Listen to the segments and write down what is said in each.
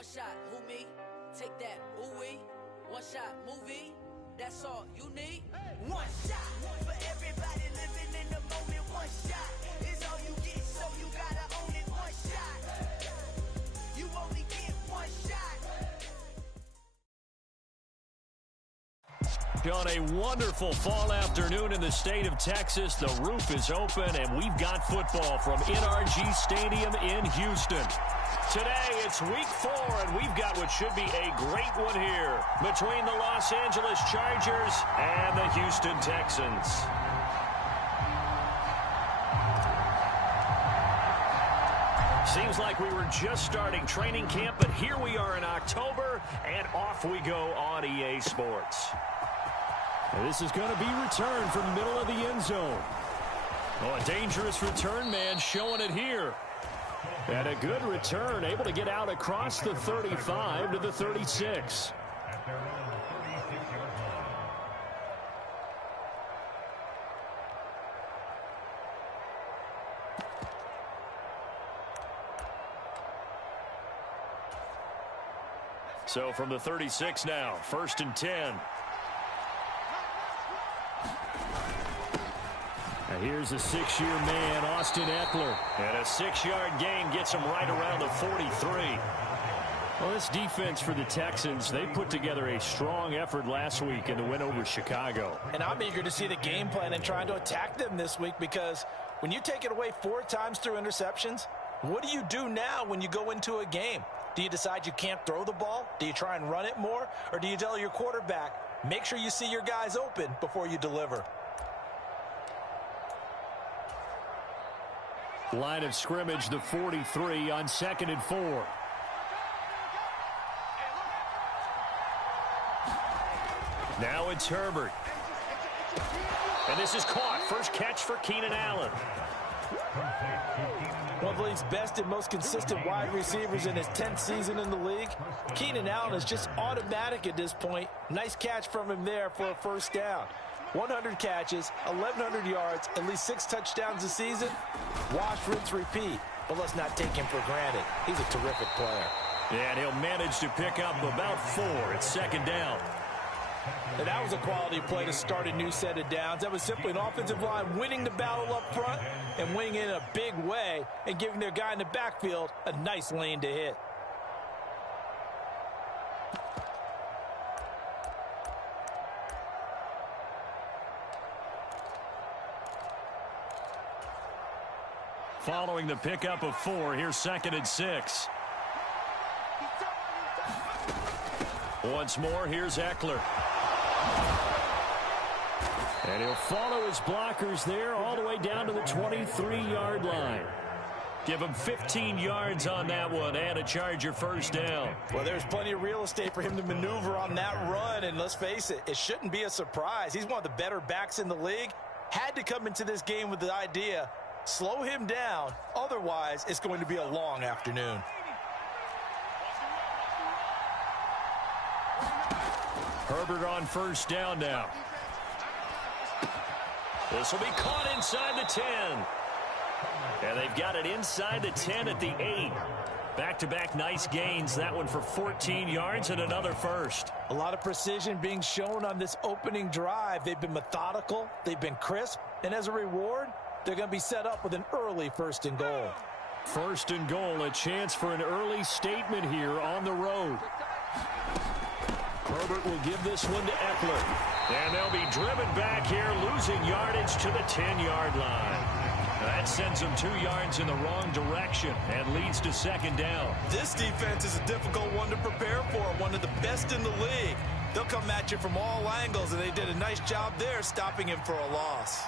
One shot, who me? Take that, ooh-wee. One shot, movie. That's all you need. One shot for everybody living in the moment. One shot is all you get, so you gotta own it. One shot. You only get one shot. On a wonderful fall afternoon in the state of Texas, the roof is open, and we've got football from NRG Stadium in Houston. Today, it's week 4, and we've got what should be a great one here between the Los Angeles Chargers and the Houston Texans. Seems like we were just starting training camp, but here we are in October, and off we go on EA Sports. And this is going to be returned from the middle of the end zone. Oh, a dangerous return man showing it here. And a good return, able to get out across the 35 to the 36. So from the 36 now, 1st and 10. And here's a 6-year man, Austin Eckler. And a 6-yard gain gets him right around the 43. Well, this defense for the Texans, they put together a strong effort last week in the win over Chicago. And I'm eager to see the game plan and trying to attack them this week, because when you take it away 4 times through interceptions, what do you do now when you go into a game? Do you decide you can't throw the ball? Do you try and run it more? Or do you tell your quarterback, make sure you see your guys open before you deliver? Line of scrimmage, the 43 on 2nd and 4. Now it's Herbert. And this is caught. First catch for Keenan Allen. One of the league's best and most consistent wide receivers in his 10th season in the league. Keenan Allen is just automatic at this point. Nice catch from him there for a first down. 100 catches, 1,100 yards, at least 6 touchdowns a season. Wash, rinse, repeat. But let's not take him for granted. He's a terrific player. And he'll manage to pick up about 4 at 2nd down. And that was a quality play to start a new set of downs. That was simply an offensive line winning the battle up front and winning in a big way and giving their guy in the backfield a nice lane to hit. Following the pickup of 4, here's 2nd and 6. Once more, here's Eckler. And he'll follow his blockers there all the way down to the 23-yard line. Give him 15 yards on that one and a Charger first down. Well, there's plenty of real estate for him to maneuver on that run, and let's face it, it shouldn't be a surprise. He's one of the better backs in the league. Had to come into this game with the idea, slow him down, otherwise it's going to be a long afternoon. Herbert on first down now. This will be caught inside the 10. And they've got it inside the 10 at the 8. Back-to-back nice gains. That one for 14 yards and another first. A lot of precision being shown on this opening drive. They've been methodical. They've been crisp. And as a reward, they're going to be set up with an early 1st and goal. 1st and goal, a chance for an early statement here on the road. Herbert will give this one to Eckler. And they'll be driven back here, losing yardage to the 10-yard line. That sends them 2 yards in the wrong direction and leads to 2nd down. This defense is a difficult one to prepare for, one of the best in the league. They'll come at you from all angles, and they did a nice job there stopping him for a loss.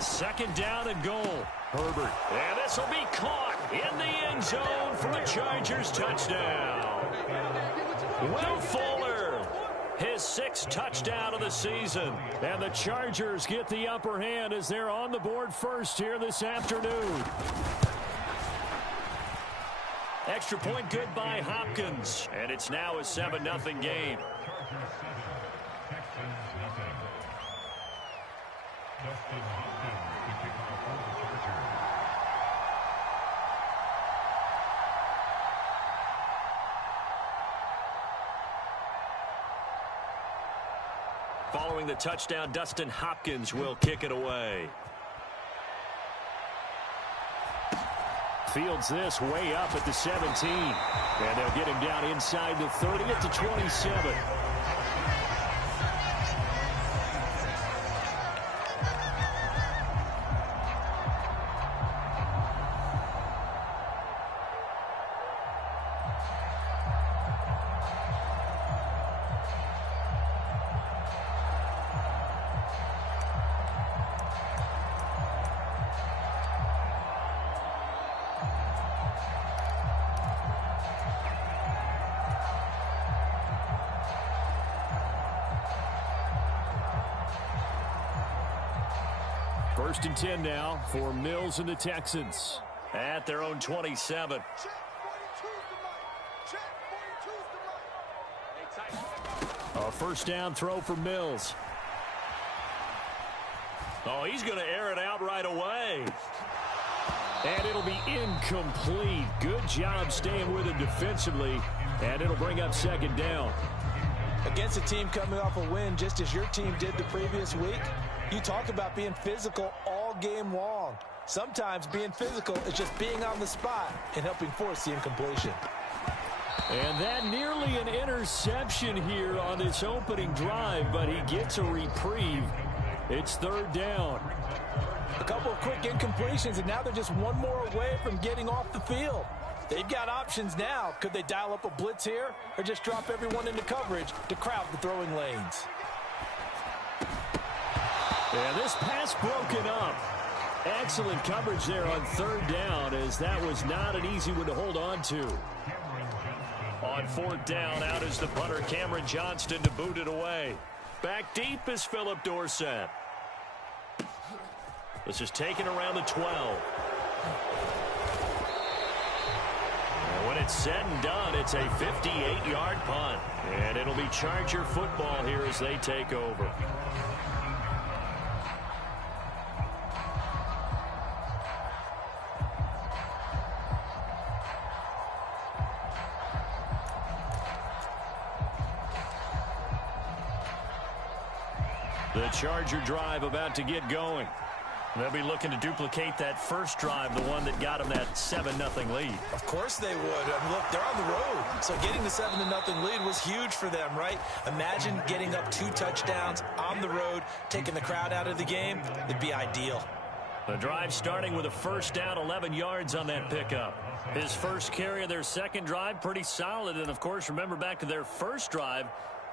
2nd down and goal. Herbert. And this will be caught in the end zone for the Chargers touchdown. Will Fuller, his 6th touchdown of the season. And the Chargers get the upper hand as they're on the board first here this afternoon. Extra point good by Hopkins. And it's now a 7-0 game. Following the touchdown, Dustin Hopkins will kick it away. Fields this way up at the 17. And they'll get him down inside the 30 at the 27. First and 10 now for Mills and the Texans. At their own 27. A first down throw for Mills. Oh, he's going to air it out right away. And it'll be incomplete. Good job staying with him defensively. And it'll bring up second down. Against a team coming off a win, just as your team did the previous week, you talk about being physical all game long. Sometimes being physical is just being on the spot and helping force the incompletion. And that nearly an interception here on this opening drive, but he gets a reprieve. It's third down. A couple of quick incompletions, and now they're just one more away from getting off the field. They've got options now. Could they dial up a blitz here or just drop everyone into coverage to crowd the throwing lanes? Yeah, this pass broken up. Excellent coverage there on third down, as that was not an easy one to hold on to. On fourth down, out is the punter, Cameron Johnston, to boot it away. Back deep is Philip Dorsett. This is taken around the 12. And when it's said and done, it's a 58-yard punt. And it'll be Charger football here as they take over. The Charger drive about to get going. They'll be looking to duplicate that first drive, the one that got them that 7-0 lead. Of course they would. I mean, look, they're on the road. So getting the 7-0 lead was huge for them, right? Imagine getting up 2 touchdowns on the road, taking the crowd out of the game. It'd be ideal. The drive starting with a first down, 11 yards on that pickup. His first carry of their second drive, pretty solid. And, of course, remember back to their first drive,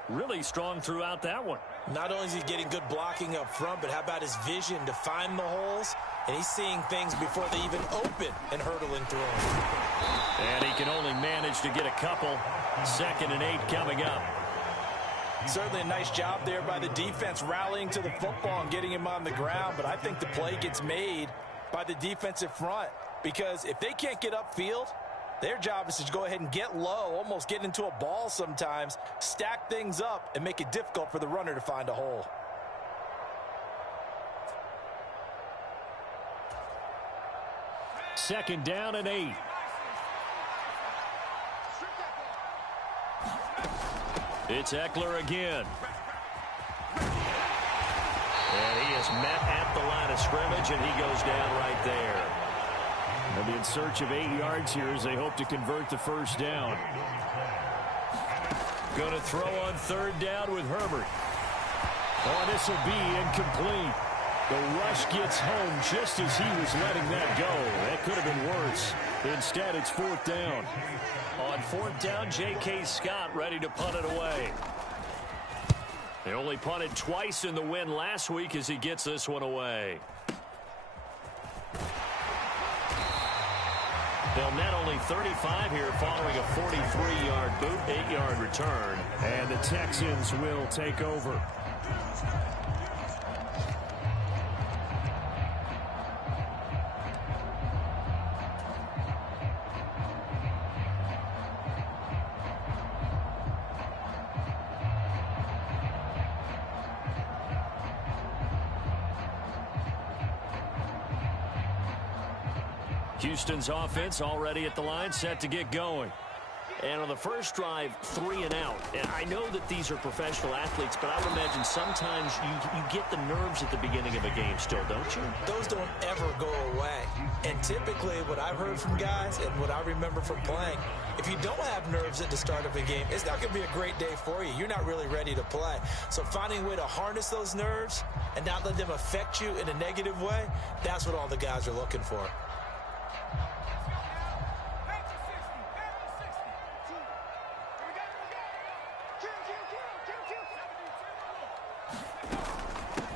really strong throughout that one. Not only is he getting good blocking up front, but how about his vision to find the holes? And he's seeing things before they even open and hurdling through them. And he can only manage to get a couple. 2nd and 8 coming up. Certainly a nice job there by the defense rallying to the football and getting him on the ground. But I think the play gets made by the defensive front. Because if they can't get upfield, their job is to go ahead and get low, almost get into a ball sometimes, stack things up, and make it difficult for the runner to find a hole. Second down and 8. It's Eckler again. And he is met at the line of scrimmage, and he goes down right there. They'll be in search of 8 yards here as they hope to convert the first down. Going to throw on third down with Herbert. Oh, this will be incomplete. The rush gets home just as he was letting that go. That could have been worse. Instead, it's fourth down. On fourth down, J.K. Scott ready to punt it away. They only punted twice in the win last week as he gets this one away. They'll net only 35 here following a 43-yard boot, 8-yard return. And the Texans will take over. Houston's offense already at the line, set to get going. And on the first drive, 3 and out. And I know that these are professional athletes, but I would imagine sometimes you get the nerves at the beginning of a game still, don't you? Those don't ever go away. And typically what I've heard from guys and what I remember from playing, if you don't have nerves at the start of a game, it's not going to be a great day for you. You're not really ready to play. So finding a way to harness those nerves and not let them affect you in a negative way, that's what all the guys are looking for.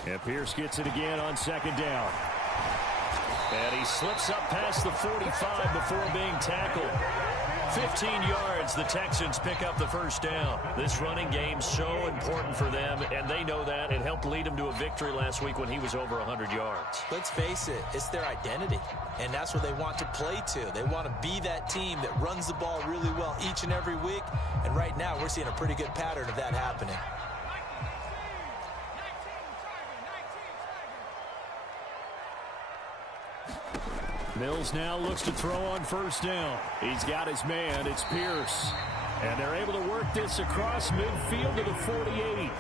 And Pierce gets it again on second down. And he slips up past the 45 before being tackled. 15 yards, the Texans pick up the first down. This running game so important for them, and they know that. It helped lead him to a victory last week when he was over 100 yards. Let's face it, it's their identity, and that's what they want to play to. They want to be that team that runs the ball really well each and every week, and right now we're seeing a pretty good pattern of that happening. Mills now looks to throw on first down. He's got his man. It's Pierce. And they're able to work this across midfield to the 48.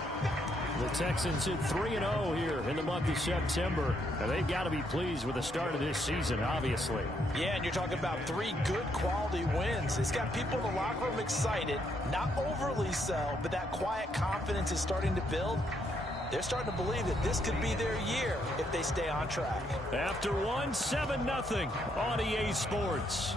The Texans hit 3-0 here in the month of September. And they've got to be pleased with the start of this season, obviously. Yeah, and you're talking about 3 good quality wins. It's got people in the locker room excited, not overly so, but that quiet confidence is starting to build. They're starting to believe that this could be their year if they stay on track. After 7-0 on EA Sports.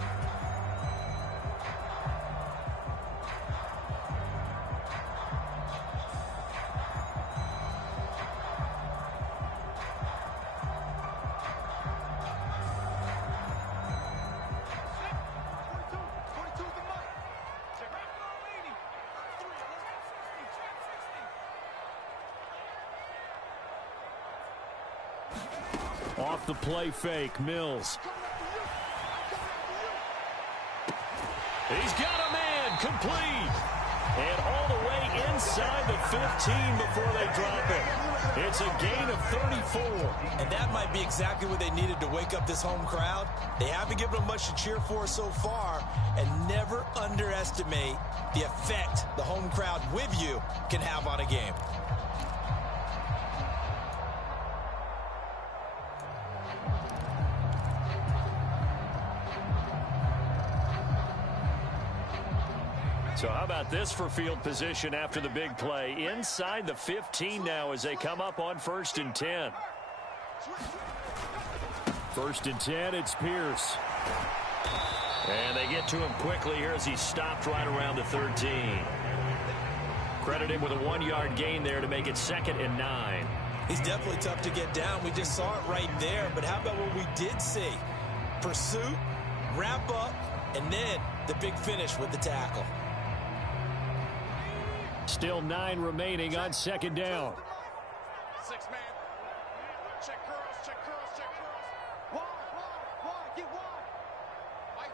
Off the play fake, Mills. He's got a man, complete. And all the way inside the 15 before they drop it. It's a gain of 34. And that might be exactly what they needed to wake up this home crowd. They haven't given them much to cheer for so far, and never underestimate the effect the home crowd with you can have on a game. So how about this for field position after the big play? Inside the 15 now as they come up on 1st and 10. 1st and 10, it's Pierce. And they get to him quickly here as he stopped right around the 13. Credit him with a 1-yard gain there to make it 2nd and 9. He's definitely tough to get down. We just saw it right there. But how about what we did see? Pursuit, wrap up, and then the big finish with the tackle. Still 9 remaining on 2nd down. 6-man. Check curls, check curls, check curls. Wide, get wide. Mike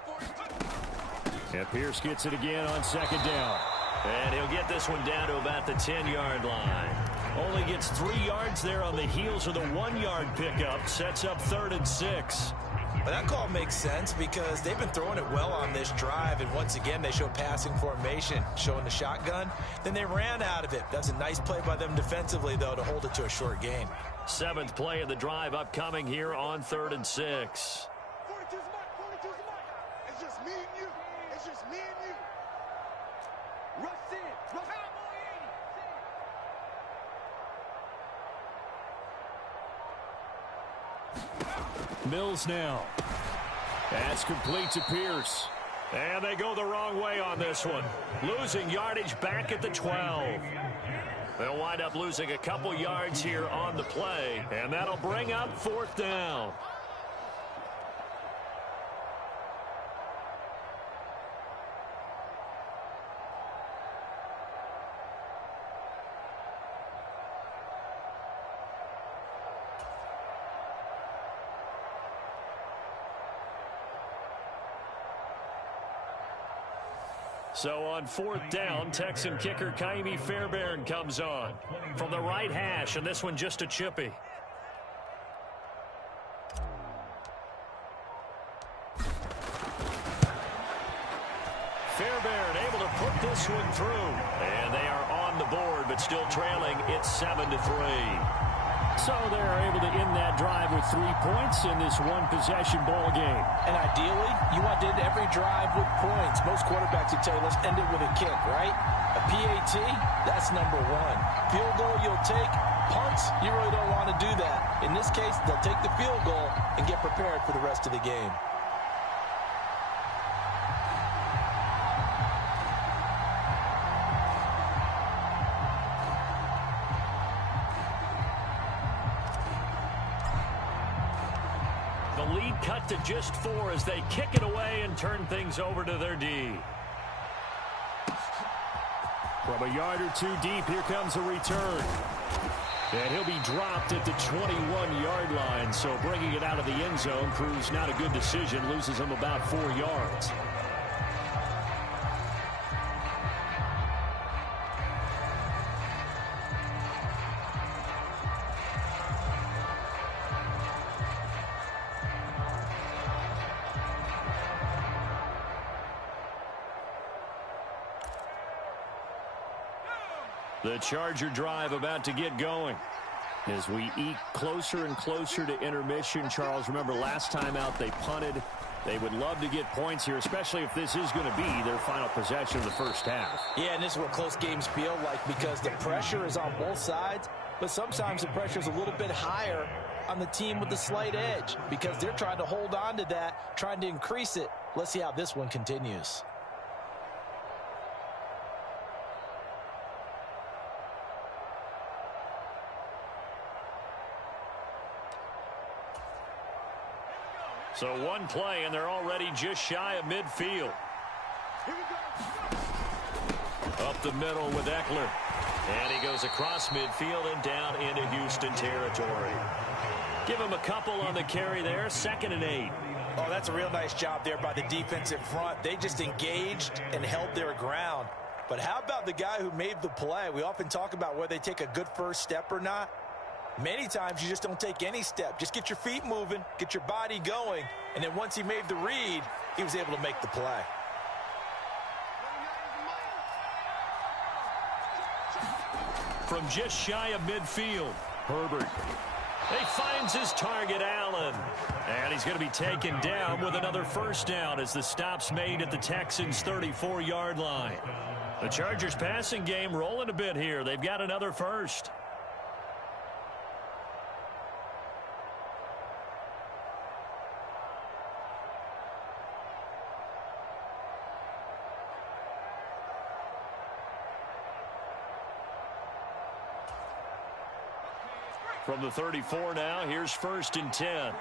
42. And Pierce gets it again on 2nd down. And he'll get this one down to about the 10-yard line. Only gets 3 yards there on the heels of the 1-yard pickup. Sets up 3rd and 6. Well, that call makes sense because they've been throwing it well on this drive, and once again they show passing formation, showing the shotgun. Then they ran out of it. That's a nice play by them defensively, though, to hold it to a short gain. 7th play of the drive upcoming here on 3rd and 6. 42's the mark, 42's the mark. It's just me and you. It's just me and you. Rush in. Rush Mills now. That's complete to Pierce. And they go the wrong way on this one. Losing yardage back at the 12. They'll wind up losing a couple yards here on the play. And that'll bring up 4th down. So on 4th down, Texan kicker Kaimi Fairbairn comes on from the right hash, and this one just a chippy. Fairbairn able this one through. And they are on the board, but still trailing. It's 7-3. So they're able to end that drive with 3 points in this one-possession ball game. And ideally, you want to end every drive with points. Most quarterbacks would tell you, let's end it with a kick, right? A PAT, that's number one. Field goal you'll take. Punts, you really don't want to do that. In this case, they'll take the field goal and get prepared for the rest of the game. The lead cut to just 4 as they kick it away and turn things over to their D. From a yard or two deep, here comes a return. And he'll be dropped at the 21-yard line, so bringing it out of the end zone proves not a good decision, loses him about 4 yards. The Charger drive about to get going. As we eke closer and closer to intermission, Charles, remember last time out they punted. They would love to get points here, especially if this is going to be their final possession of the first half. Yeah, and this is what close games feel like because the pressure is on both sides, but sometimes the pressure is a little bit higher on the team with the slight edge because they're trying to hold on to that, trying to increase it. Let's see how this one continues. So one play, and they're already just shy of midfield. Up the middle with Eckler. And he goes across midfield and down into Houston territory. Give him a couple on the carry there. 2nd and 8. Oh, that's a real nice job there by the defensive front. They just engaged and held their ground. But how about the guy who made the play? We often talk about whether they take a good first step or not. Many times you just don't take any step. Just get your feet moving, get your body going, and then once he made the read, he was able to make the play. From just shy of midfield, Herbert. He finds his target, Allen. And he's going to be taken down with another first down as the stop's made at the Texans' 34-yard line. The Chargers passing game rolling a bit here. They've got another first. From the 34 now, here's 1st and 10.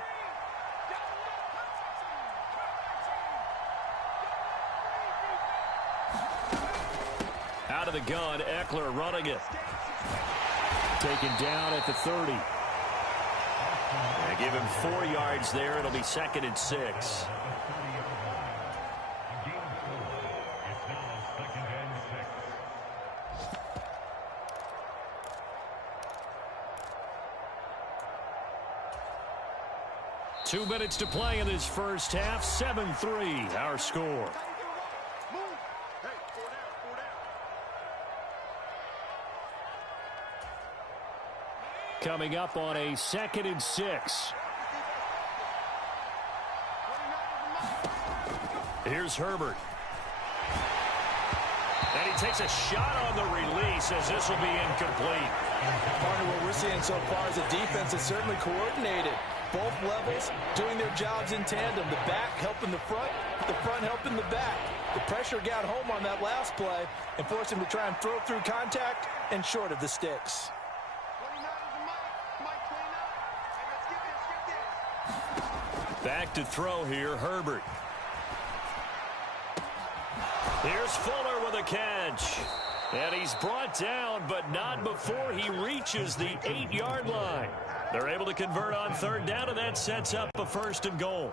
Out of the gun, Eckler running it. Taken down at the 30. They give him 4 yards there. It'll be 2nd and 6. Two minutes to play in this first half. 7-3, our score. Coming up on a 2nd and 6. Here's Herbert. And he takes a shot on the release as this will be incomplete. Partner, what we're seeing so far is the defense is certainly coordinated. Both levels doing their jobs in tandem. The back helping the front helping the back. The pressure got home on that last play and forced him to try and throw through contact and short of the sticks. Back to throw here, Herbert. Here's Fuller with a catch. And he's brought down, but not before he reaches the 8-yard line. They're able to convert on 3rd down, and that sets up a 1st and goal.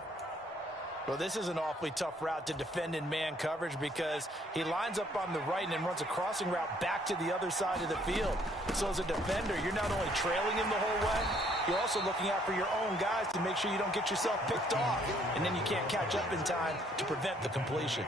Well, this is an awfully tough route to defend in man coverage because he lines up on the right and then runs a crossing route back to the other side of the field. So as a defender, you're not only trailing him the whole way, you're also looking out for your own guys to make sure you don't get yourself picked off, and then you can't catch up in time to prevent the completion.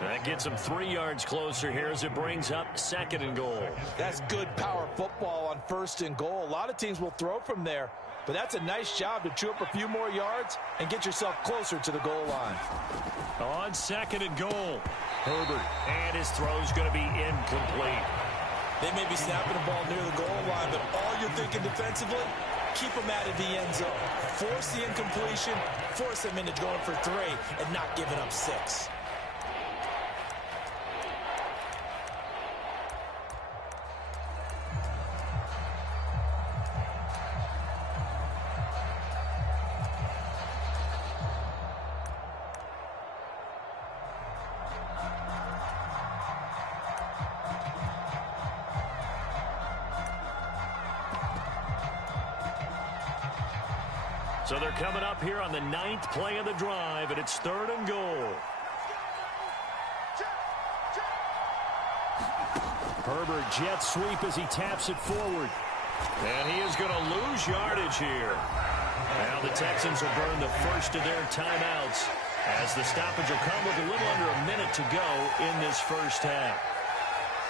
That gets him 3 yards closer here as it brings up 2nd and goal. That's good power football on 1st and goal. A lot of teams will throw from there, but that's a nice job to chew up a few more yards and get yourself closer to the goal line. On 2nd and goal, Herbert, and his throw's going to be incomplete. They may be snapping the ball near the goal line, but all you're thinking defensively, keep them out of the end zone. Force the incompletion, force them into going for 3, and not giving up 6. So they're coming up here on the 9th play of the drive, and it's 3rd and goal. Herbert jet sweep as he taps it forward. And he is going to lose yardage here. Now the Texans will burn the first of their timeouts as the stoppage will come with a little under a minute to go in this first half.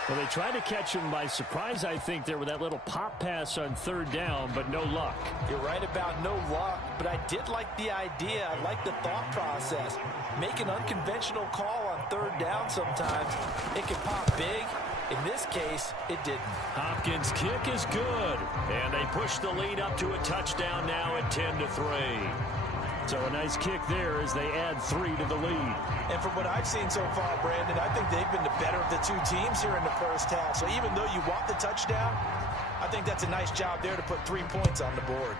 Well, they tried to catch him by surprise, I think, there with that little pop pass on 3rd down, but no luck. You're right about no luck, but I did like the idea. I like the thought process. Make an unconventional call on 3rd down sometimes. It can pop big. In this case, it didn't. Hopkins' kick is good, and they push the lead up to a touchdown now at 10-3. So a nice kick there as they add 3 to the lead. And from what I've seen so far, Brandon, I think they've been the better of the 2 teams here in the first half. So even though you want the touchdown, I think that's a nice job there to put 3 points on the board.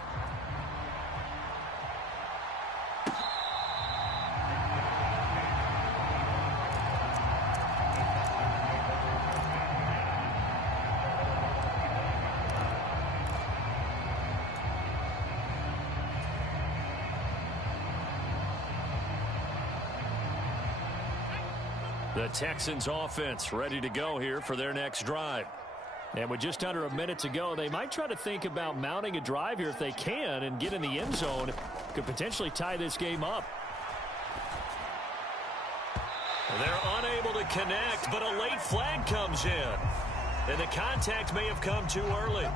The Texans offense ready to go here for their next drive. And with just under a minute to go, they might try to think about mounting a drive here if they can and get in the end zone. Could potentially tie this game up. They're unable to connect, but a late flag comes in. And the contact may have come too early.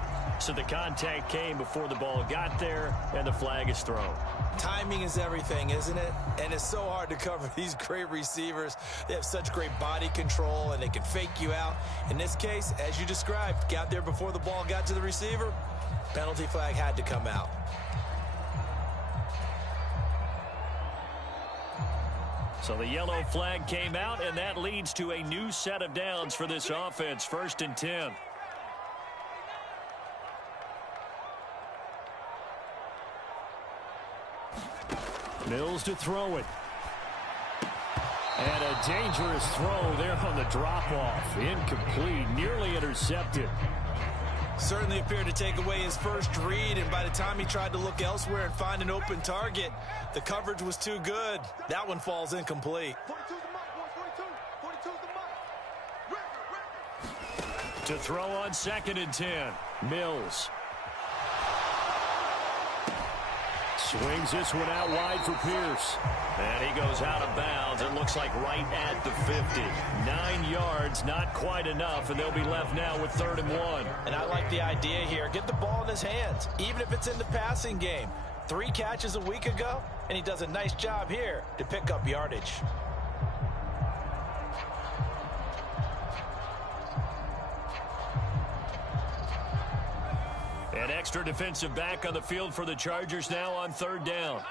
So the contact came before the ball got there, and the flag is thrown. Timing is everything, isn't it? And it's so hard to cover these great receivers. They have such great body control, and they can fake you out. In this case, as you described, got there before the ball got to the receiver. Penalty flag had to come out. So the yellow flag came out, and that leads to a new set of downs for this offense. 1st and 10. Mills to throw it. And a dangerous throw there on the drop-off. Incomplete, nearly intercepted. Certainly appeared to take away his first read, and by the time he tried to look elsewhere and find an open target, the coverage was too good. That one falls incomplete. 42's the mark, boys. 42's the mark. To throw on 2nd and 10. Mills. Swings this one out wide for Pierce. And he goes out of bounds. It looks like right at the 50. 9 yards, not quite enough, and they'll be left now with 3rd and 1. And I like the idea here. Get the ball in his hands, even if it's in the passing game. 3 catches a week ago, and he does a nice job here to pick up yardage. An extra defensive back on the field for the Chargers now on 3rd down.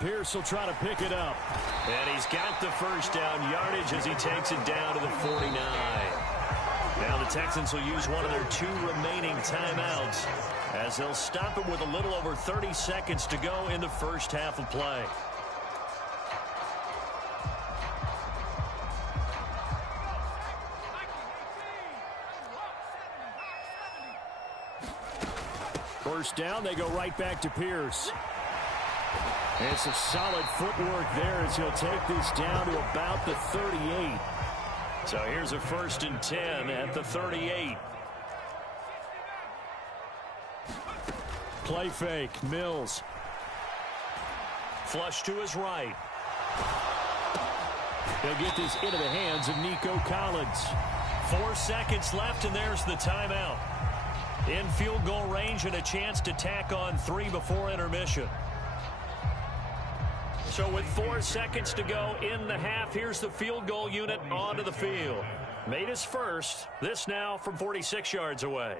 Pierce will try to pick it up. And he's got the first down yardage as he takes it down to the 49. Now the Texans will use one of their 2 remaining timeouts as they'll stop it with a little over 30 seconds to go in the first half of play. first down, they go right back to Pierce. It's a solid footwork there as he'll take this down to about the 38. So here's a 1st and 10 at the 38. Play fake, Mills. Flush to his right. They'll get this into the hands of Nico Collins. 4 seconds left, and there's the timeout. In field goal range and a chance to tack on 3 before intermission. So with 4 seconds to go in the half, here's the field goal unit onto the field. Made his first. This now from 46 yards away.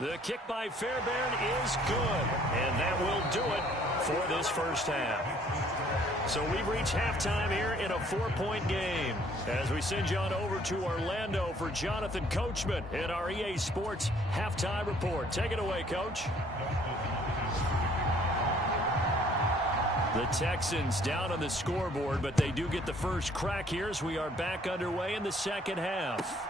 The kick by Fairbairn is good, and that will do it for this first half. So we've reached halftime here in a 4-point game as we send you on over to Orlando for Jonathan Coachman in our EA Sports Halftime Report. Take it away, Coach. The Texans down on the scoreboard, but they do get the first crack here as we are back underway in the second half.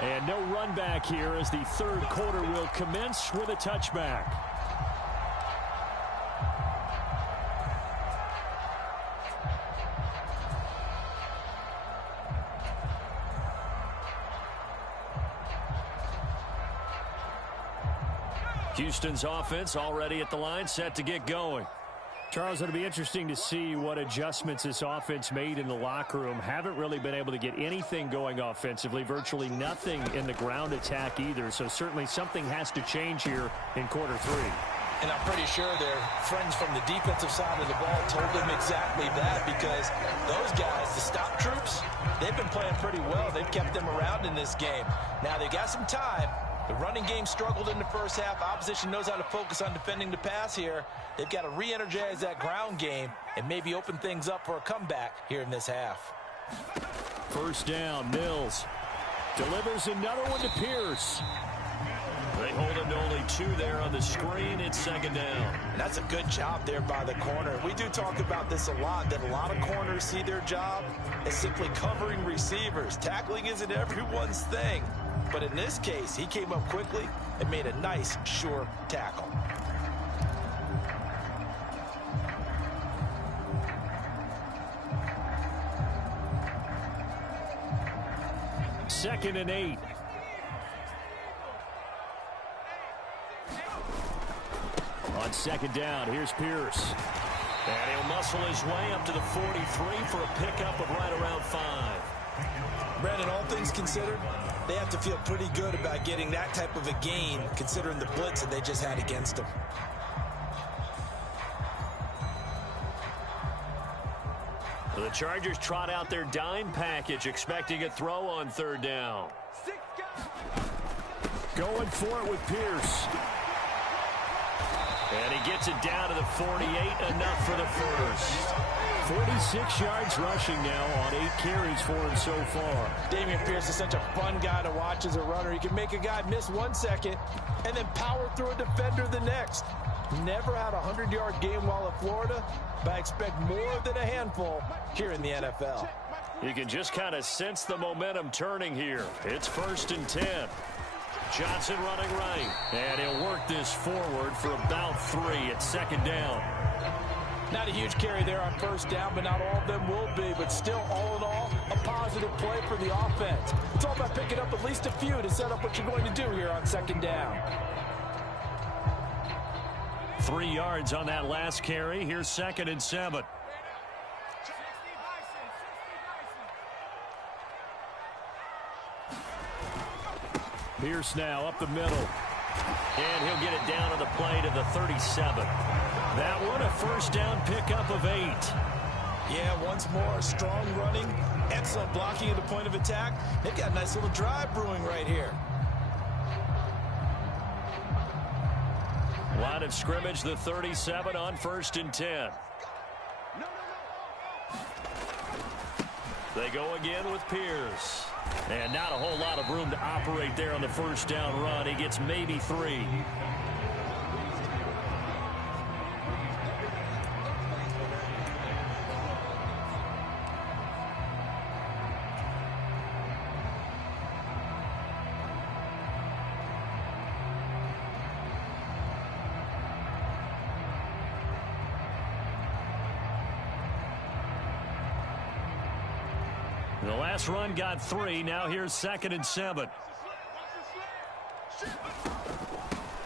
And no run back here as the third quarter will commence with a touchback. Houston's offense already at the line, set to get going. Charles, it'll be interesting to see what adjustments this offense made in the locker room. Haven't really been able to get anything going offensively, virtually nothing in the ground attack either. So certainly something has to change here in quarter 3. And I'm pretty sure their friends from the defensive side of the ball told them exactly that, because those guys, the stop troops, they've been playing pretty well. They've kept them around in this game. Now they got some time. The running game struggled in the first half. Opposition knows how to focus on defending the pass here. They've got to re-energize that ground game and maybe open things up for a comeback here in this half. First down, Mills delivers another one to Pierce. They hold him to only 2 there on the screen. It's second down. And that's a good job there by the corner. We do talk about this a lot, that a lot of corners see their job as simply covering receivers. Tackling isn't everyone's thing. But in this case, he came up quickly and made a nice, sure tackle. Second and 8. On second down, here's Pierce. And he'll muscle his way up to the 43 for a pickup of right around 5. Brandon, all things considered, they have to feel pretty good about getting that type of a gain, considering the blitz that they just had against them. The Chargers trot out their dime package, expecting a throw on third down. Going for it with Pierce. And he gets it down to the 48, enough for the first. 46 yards rushing now on 8 carries for him so far. Dameon Pierce is such a fun guy to watch as a runner. He can make a guy miss 1 second and then power through a defender the next. Never had a 100-yard game while at Florida, but I expect more than a handful here in the NFL. You can just kind of sense the momentum turning here. It's 1st and 10. Johnson running right. And he'll work this forward for about 3 at second down. Not a huge carry there on first down, but not all of them will be. But still, all in all, a positive play for the offense. It's all about picking up at least a few to set up what you're going to do here on second down. 3 yards on that last carry. Here's 2nd and 7. Pierce now up the middle. And he'll get it down on the play to the 37. That one a first down pickup of 8. Yeah, once more, strong running, excellent blocking at the point of attack. They've got a nice little drive brewing right here. Line of scrimmage, the 37 on 1st and 10. They go again with Pierce. And not a whole lot of room to operate there on the first down run. He gets maybe 3. The last run got 3. Now here's 2nd and 7.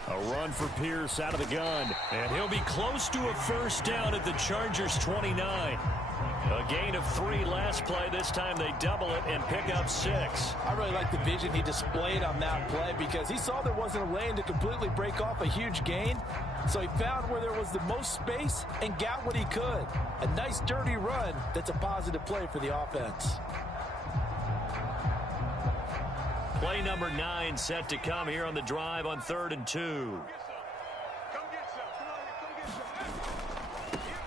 A run for Pierce out of the gun. And he'll be close to a first down at the Chargers' 29. A gain of 3 last play. This time they double it and pick up 6. I really like the vision he displayed on that play because he saw there wasn't a lane to completely break off a huge gain. So he found where there was the most space and got what he could. A nice dirty run that's a positive play for the offense. Play number 9 set to come here on the drive on 3rd and 2.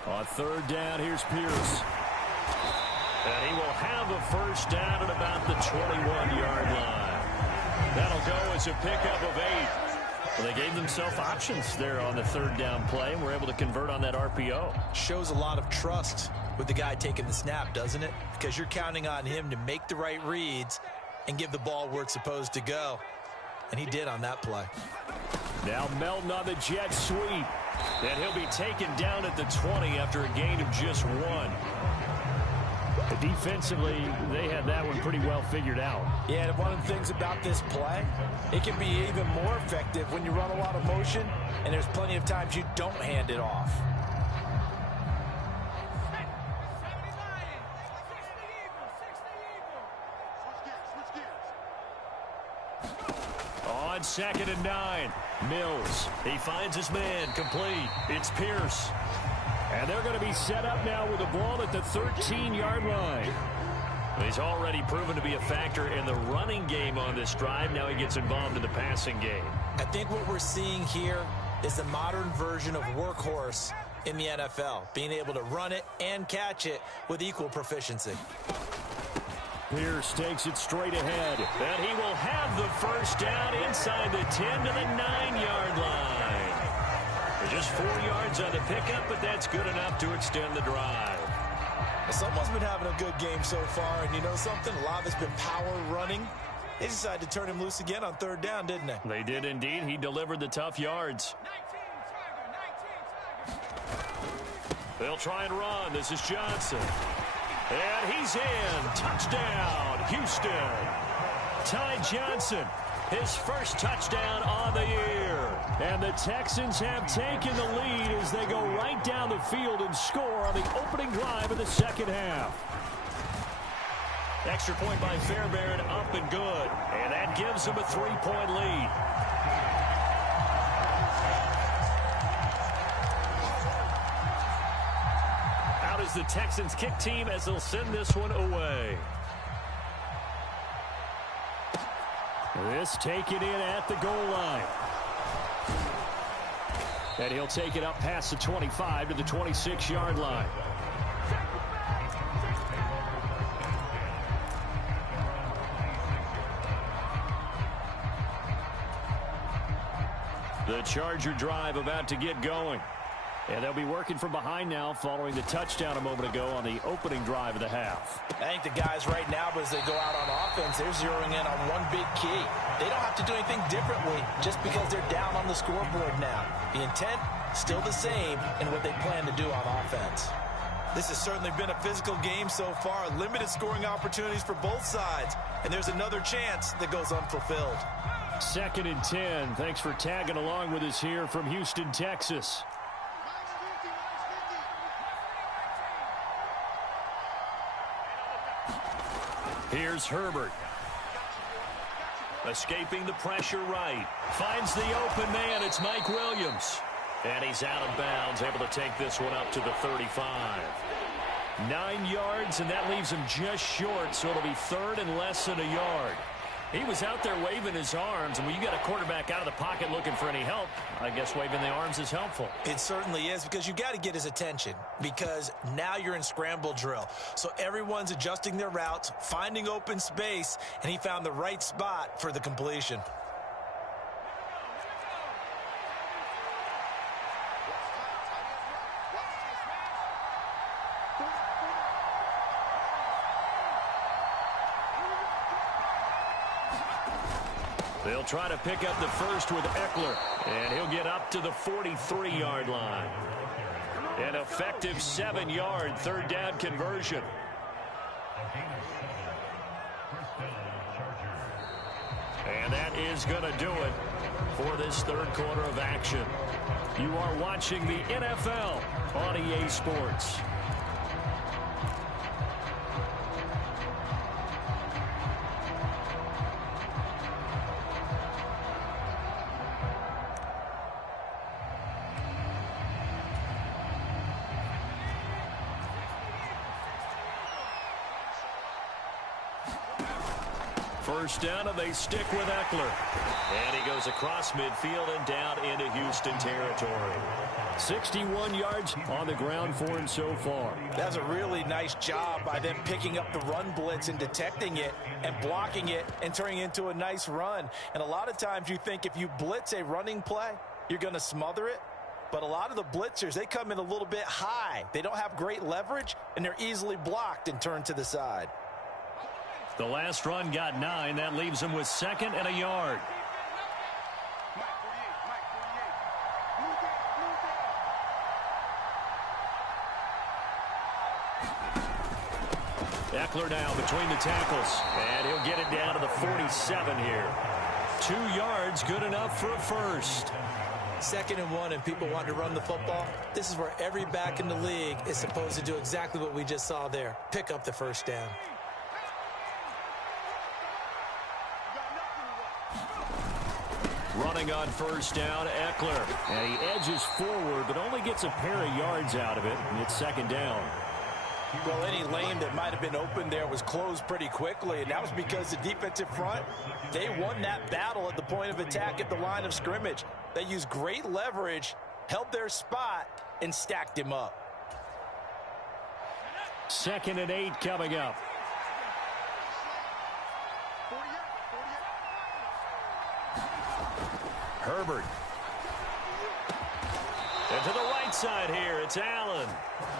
On 3rd down, here's Pierce. And he will have a first down at about the 21-yard line. That'll go as a pickup of 8. Well, they gave themselves options there on the 3rd down play and were able to convert on that RPO. Shows a lot of trust with the guy taking the snap, doesn't it? Because you're counting on him to make the right reads and give the ball where it's supposed to go. And he did on that play. Now Melton on the jet sweep. And he'll be taken down at the 20 after a gain of just 1. Defensively, they had that one pretty well figured out. Yeah, and one of the things about this play, it can be even more effective when you run a lot of motion, and there's plenty of times you don't hand it off. On 2nd and 9, Mills. He finds his man complete. It's Pierce. And they're going to be set up now with the ball at the 13-yard line. He's already proven to be a factor in the running game on this drive. Now he gets involved in the passing game. I think what we're seeing here is the modern version of workhorse in the NFL, being able to run it and catch it with equal proficiency. Pierce takes it straight ahead. And he will have the first down inside the 10 to the 9-yard line. Just 4 yards on the pickup, but that's good enough to extend the drive. Someone's been having a good game so far, and you know something? A lot of it's been power running. They decided to turn him loose again on 3rd down, didn't they? They did indeed. He delivered the tough yards. They'll try and run. This is Johnson. And he's in. Touchdown, Houston. Ty Johnson, his first touchdown on the year. And the Texans have taken the lead as they go right down the field and score on the opening drive of the 2nd half. Extra point by Fairbairn, up and good. And that gives them a 3-point lead. Out is the Texans kick team as they'll send this one away. This taken in at the goal line. And he'll take it up past the 25 to the 26-yard line. The Charger drive about to get going. And they'll be working from behind now following the touchdown a moment ago on the opening drive of the half. I think the guys right now, as they go out on offense, they're zeroing in on one big key. They don't have to do anything differently just because they're down on the scoreboard now. The intent, still the same in what they plan to do on offense. This has certainly been a physical game so far. Limited scoring opportunities for both sides. And there's another chance that goes unfulfilled. 2nd and 10. Thanks for tagging along with us here from Houston, Texas. Here's Herbert. Escaping the pressure right. Finds the open man. It's Mike Williams. And he's out of bounds, able to take this one up to the 35. 9 yards, and that leaves him just short, so it'll be 3rd and less than a yard. He was out there waving his arms, and when you got a quarterback out of the pocket looking for any help, I guess waving the arms is helpful. It certainly is, because you got to get his attention, because now you're in scramble drill. So everyone's adjusting their routes, finding open space, and he found the right spot for the completion. They'll try to pick up the first with Eckler, and he'll get up to the 43-yard line. An effective 7-yard 3rd down conversion. is going to do it for this third quarter of action. You are watching the NFL on EA Sports. First down, and they stick with Eckler. And he goes across midfield and down into Houston territory. 61 yards on the ground for him so far. That's a really nice job by them picking up the run blitz and detecting it and blocking it and turning it into a nice run. And a lot of times you think if you blitz a running play, you're going to smother it. But a lot of the blitzers, they come in a little bit high. They don't have great leverage, and they're easily blocked and turned to the side. The last run got 9. That leaves him with 2nd and a yard. Eckler now between the tackles. And he'll get it down to the 47 here. 2 yards, good enough for a first. 2nd and 1, and people want to run the football. This is where every back in the league is supposed to do exactly what we just saw there. Pick up the first down. Running on first down, Eckler. And he edges forward, but only gets a pair of yards out of it. And it's 2nd down. Well, any lane that might have been open there was closed pretty quickly, and that was because the defensive front, they won that battle at the point of attack at the line of scrimmage. They used great leverage, held their spot, and stacked him up. 2nd and 8 coming up. Herbert. And to the right side here, it's Allen.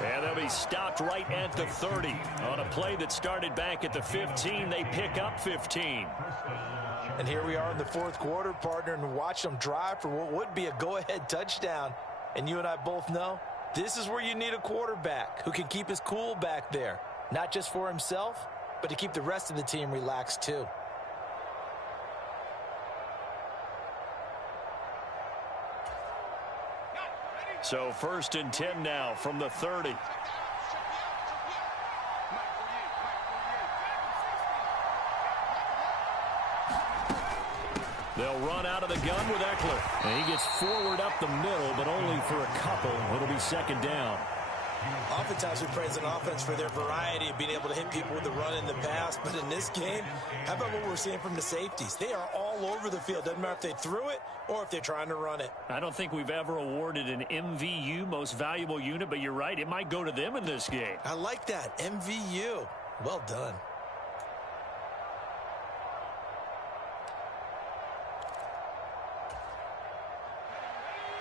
And they'll be stopped right at the 30. On a play that started back at the 15, they pick up 15. And here we are in the fourth quarter, partner, and watch them drive for what would be a go-ahead touchdown. And you and I both know this is where you need a quarterback who can keep his cool back there. Not just for himself, but to keep the rest of the team relaxed too. So 1st and 10 now from the 30. They'll run out of the gun with Eckler. And he gets forward up the middle, but only for a couple. It'll be 2nd down. Oftentimes we praise an offense for their variety of being able to hit people with the run in the pass. But in this game, how about what we're seeing from the safeties? They are all over the field. Doesn't matter if they threw it or if they're trying to run it. I don't think we've ever awarded an MVU, most valuable unit, but you're right. It might go to them in this game. I like that. MVU. Well done.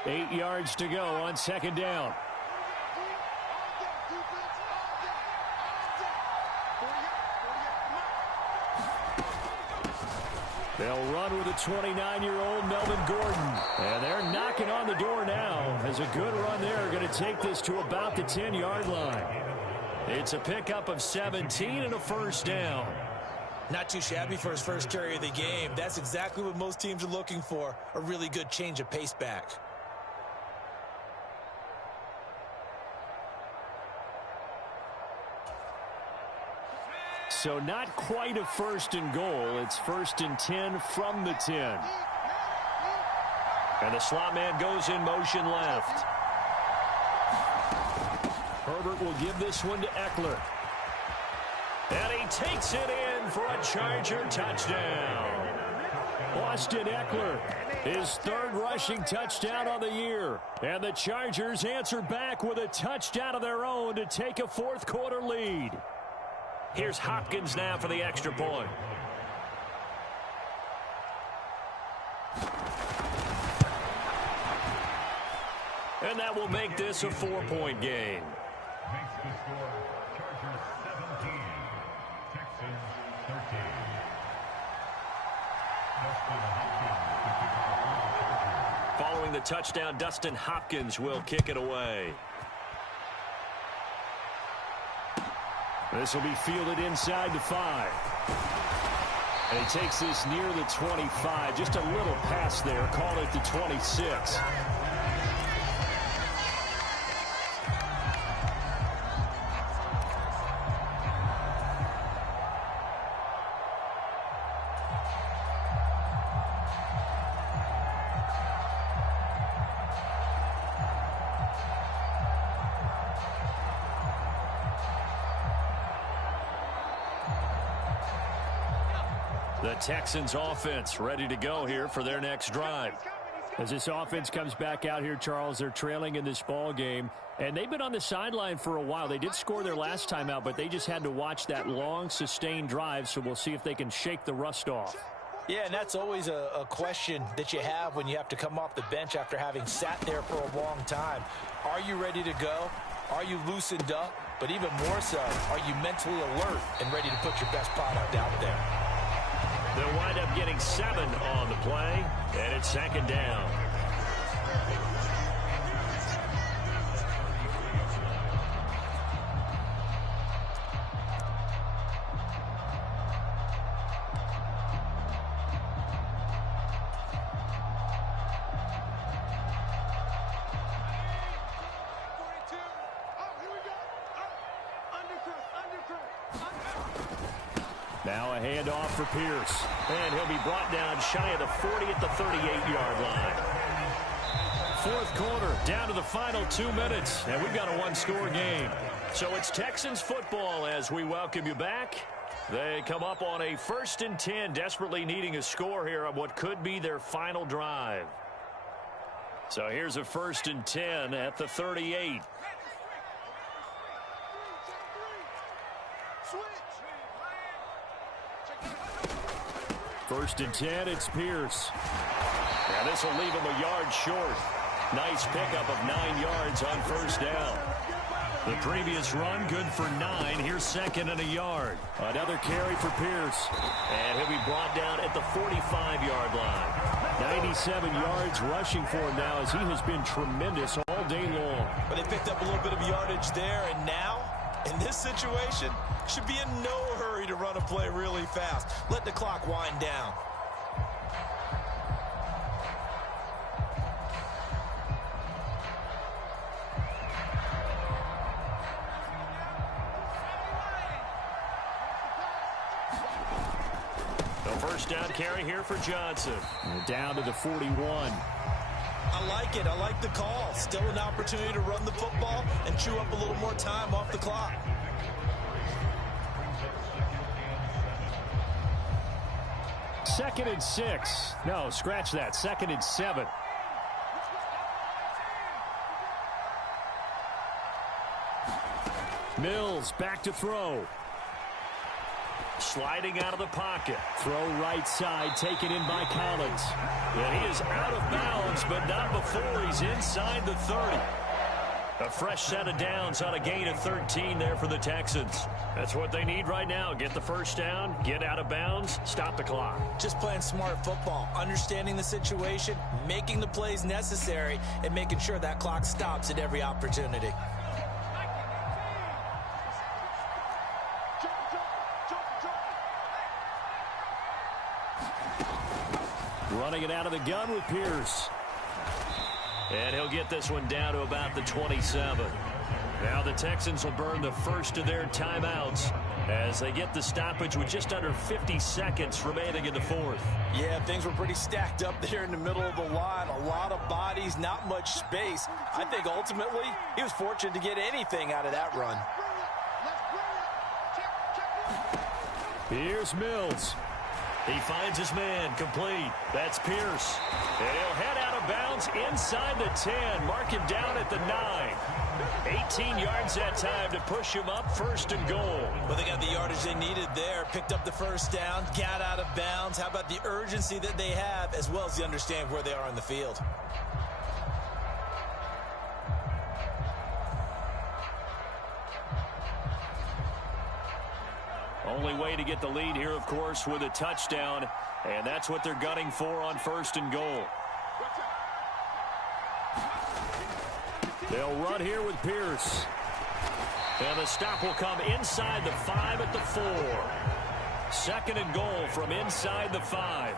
Eight yards to go on 2nd down. They'll run with a 29-year-old Melvin Gordon. And they're knocking on the door now. As a good run there, going to take this to about the 10-yard line. It's a pickup of 17 and a first down. Not too shabby for his first carry of the game. That's exactly what most teams are looking for, a really good change of pace back. So not quite a 1st and goal. It's 1st and 10 from the 10. And the slot man goes in motion left. Herbert will give this one to Eckler. And he takes it in for a Charger touchdown. Austin Eckler, his 3rd rushing touchdown on the year. And the Chargers answer back with a touchdown of their own to take a fourth quarter lead. Here's Hopkins now for the extra point. And that will make this a 4-point game. Makes the score Chargers 17, Texans 13. Following the touchdown, Dustin Hopkins will kick it away. This will be fielded inside the 5. And he takes this near the 25. Just a little pass there. Call it the 26. The Texans offense ready to go here for their next drive. As this offense comes back out here, Charles, they're trailing in this ball game, and they've been on the sideline for a while. They did score their last time out, but they just had to watch that long, sustained drive, so we'll see if they can shake the rust off. Yeah, and that's always a question that you have when you have to come off the bench after having sat there for a long time. Are you ready to go? Are you loosened up? But even more so, are you mentally alert and ready to put your best product out there? They'll wind up getting 7 on the play, and it's second down. Now a handoff for Pierce. And he'll be brought down shy of the 40 at the 38-yard line. Fourth quarter, down to the final 2 minutes, and we've got a one-score game. So it's Texans football as we welcome you back. They come up on a 1st and 10, desperately needing a score here on what could be their final drive. So here's a 1st and 10 at the 38. First and 10, it's Pierce. Now this will leave him a yard short. Nice pickup of 9 yards on first down. The previous run, good for 9. Here's second and a yard. Another carry for Pierce. And he'll be brought down at the 45-yard line. 97 yards rushing for him now as he has been tremendous all day long. But they picked up a little bit of yardage there, and now, in this situation, should be in no hurry to run a play really fast. Let the clock wind down. The first down carry here for Johnson. And down to the 41. I like it. I like the call. Still an opportunity to run the football and chew up a little more time off the clock. Second and 6. No, scratch that. Second and 7. Mills back to throw. Sliding out of the pocket. Throw right side, taken in by Collins. And he is out of bounds, but not before he's inside the 30. A fresh set of downs on a gain of 13 there for the Texans. That's what they need right now. Get the first down, get out of bounds, stop the clock. Just playing smart football, understanding the situation, making the plays necessary, and making sure that clock stops at every opportunity. Running it out of the gun with Pierce. And he'll get this one down to about the 27. Now the Texans will burn the first of their timeouts as they get the stoppage with just under 50 seconds remaining in the fourth. Yeah, things were pretty stacked up there in the middle of the line. A lot of bodies, not much space. I think ultimately he was fortunate to get anything out of that run. Here's Mills. He finds his man complete. That's Pierce. And he'll head out of bounds inside the 10. Mark him down at the 9. 18 yards that time to push him up first and goal. Well, they got the yardage they needed there. Picked up the first down, got out of bounds. How about the urgency that they have as well as the understanding where they are on the field? Only way to get the lead here, of course, with a touchdown, and that's what they're gunning for on first and goal. They'll run here with Pierce. And the stop will come inside the 5 at the 4. 2nd and goal from inside the 5.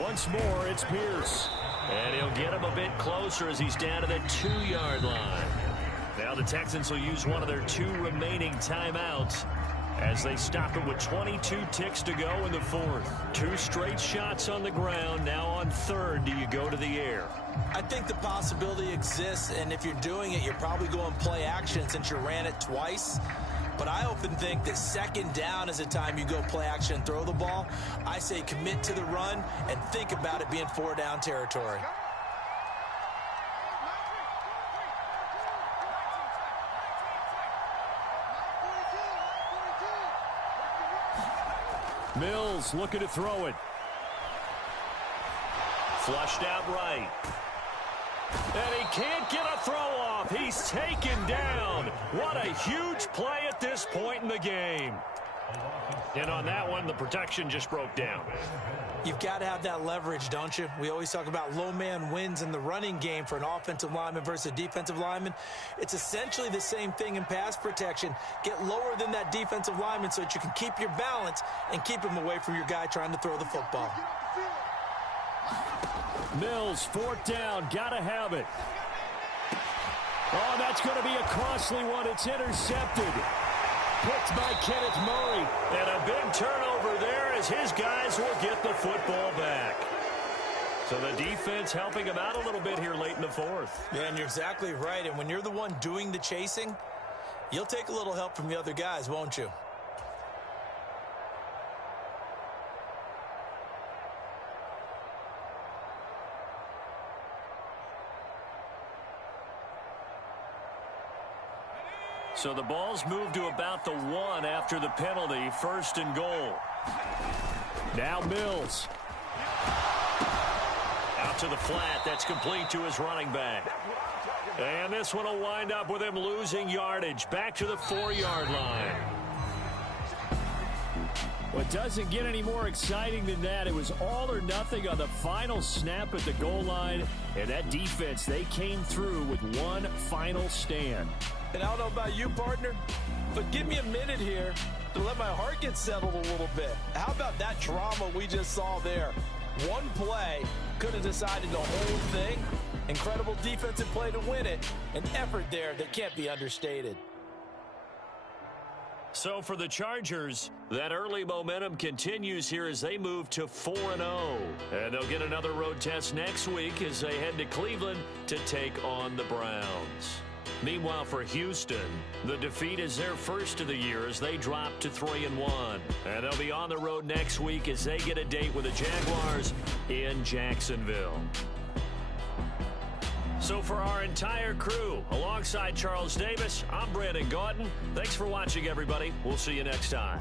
Once more, it's Pierce. And he'll get him a bit closer as he's down to the 2-yard line. Now the Texans will use one of their 2 remaining timeouts as they stop it with 22 ticks to go in the 4th. 2 straight shots on the ground. Now on 3rd, do you go to the air? I think the possibility exists, and if you're doing it, you're probably going play action since you ran it twice. But I often think that 2nd down is the time you go play action and throw the ball. I say commit to the run and think about it being 4-down territory. Mills looking to throw it. Flushed out right. And he can't get a throw off. He's taken down. What a huge play at this point in the game. And on that one, the protection just broke down. You've got to have that leverage, don't you? We always talk about low man wins in the running game for an offensive lineman versus a defensive lineman. It's essentially the same thing in pass protection. Get lower than that defensive lineman so that you can keep your balance and keep him away from your guy trying to throw the football. Mills, 4th down, gotta have it. Oh, that's going to be a costly one. It's intercepted. Picked by Kenneth Murray. And a big turnover there as his guys will get the football back. So the defense helping him out a little bit here late in the 4th. Yeah, and you're exactly right. And when you're the one doing the chasing, you'll take a little help from the other guys, won't you? So the ball's moved to about the 1 after the penalty. 1st and goal. Now Mills. Out to the flat. That's complete to his running back. And this one will wind up with him losing yardage. Back to the 4-yard line. What doesn't get any more exciting than that, it was all or nothing on the final snap at the goal line. And that defense, they came through with one final stand. And I don't know about you, partner, but give me a minute here to let my heart get settled a little bit. How about that drama we just saw there? One play could have decided the whole thing. Incredible defensive play to win it. An effort there that can't be understated. So for the Chargers, that early momentum continues here as they move to 4-0. And they'll get another road test next week as they head to Cleveland to take on the Browns. Meanwhile, for Houston, the defeat is their first of the year as they drop to 3-1. And they'll be on the road next week as they get a date with the Jaguars in Jacksonville. So for our entire crew, alongside Charles Davis, I'm Brandon Gauton. Thanks for watching, everybody. We'll see you next time.